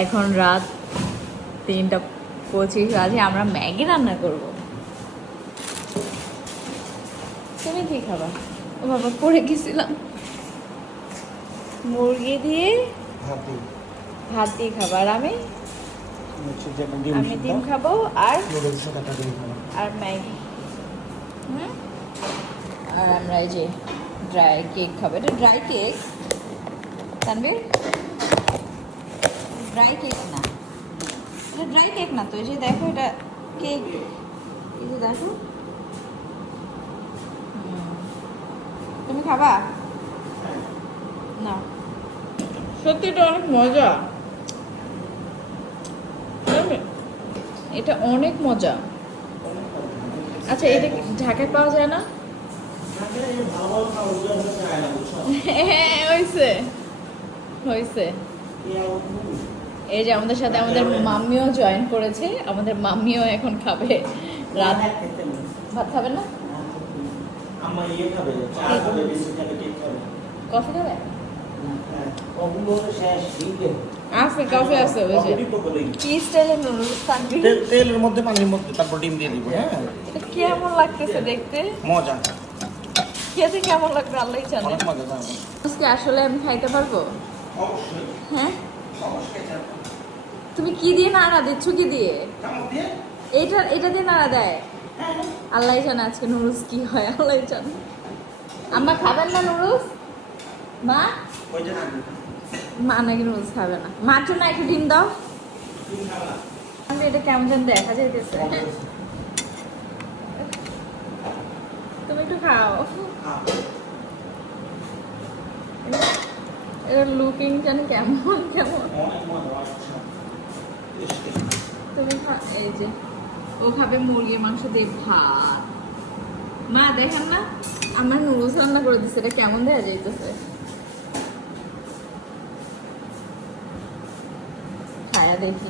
এখন রাত 3:25 বাজে, আমরা ম্যাগি রান্না করব। তুমি কি খাবা? ও বাবা, পড়ে গেছিলাম। মুরগি দিয়ে ভাত দিয়ে খাবো, আর আমি ডিম খাবো আর ম্যাগি। আর আমরা এই যে ড্রাই কেক খাবো। এটা dry cake Tanvir, dry cake না, এটা ড্রাই কেক না তো। এই যে দেখো, এটা কেক, এই যে দেখো। তুমি খাবা না? সত্যি এটা অনেক মজা, এটা অনেক মজা। আচ্ছা, এটা ঢাকায় পাওয়া যায় না? হ্যাঁ, হয়েছে হয়েছে। এই যে আমাদের সাথে আমাদের মাম্মিও জয়েন করেছে, আমাদের মাম্মিও এখন খাবে রাত। ভাত খাবে না? কফি খাবে? আছে, কফি আছে। ওই যে কি স্টাইলের নুডলস তানভীর? তেলের মধ্যে, পানির মধ্যে, তারপর ডিম দিয়ে দিব। হ্যাঁ, এটা কেমন লাগতেছে দেখতে? মজা। খেতে কেমন লাগবে আল্লাহই জানে। অনেক মজা। আজকে আসলে আমি খাইতে পারবো? অবশ্যই হ্যাঁ। অবশ্যই। তুমি কি দিয়ে নাড়া দিচ্ছ? কি দিয়ে? চামচ দিয়ে। এটা দিয়ে নাড়া দেয়? আল্লাহই জানে আজকে নুডলস কি হয়, আল্লাহই জানে। আম্মা খাবেন না নুডলস? মা? ওই যে নাকি মা নাকি নুডলস খাবে না। মার জন্য একটু ডিম দাও। ডিম খাবা? আমি এটা কেমন যেন দেখা যাইতেছে। তুমি একটু খাও। এটা লুকিং জানি কেমন কেমন। অনেক মজা। তুমি এই যে ও খাবে মুরগির মাংস দিয়ে ভাত। মা দেখেন না, আমার নুডলস রান্না করে দিচ্ছে, এটা কেমন দেখা যাইতেছে। খায়া দেখি।